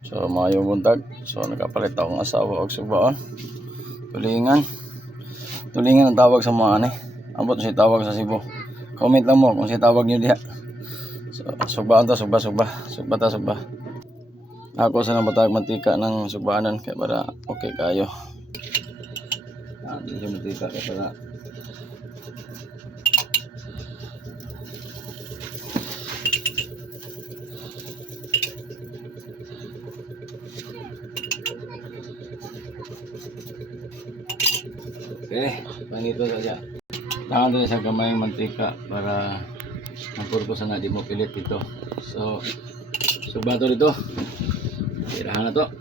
So maayo buntag. So nakapalit akong asawa og subaon. Tulingan. Tulingan ang tawag sa mga ani. Ambot si tawag sa Cebu. Comment lang mo kung si tawag niyo diha. So sugbaan ta, sugba. Sugba. Ako sa namatag mantika ng sugbaanan kaya para okay kayo. Hindi siya mantika kaya para okay, panito saja. Tangan din sa gamay mantika para ang purpose na di mo pilit ito. So, subato dito. Tirahan na to.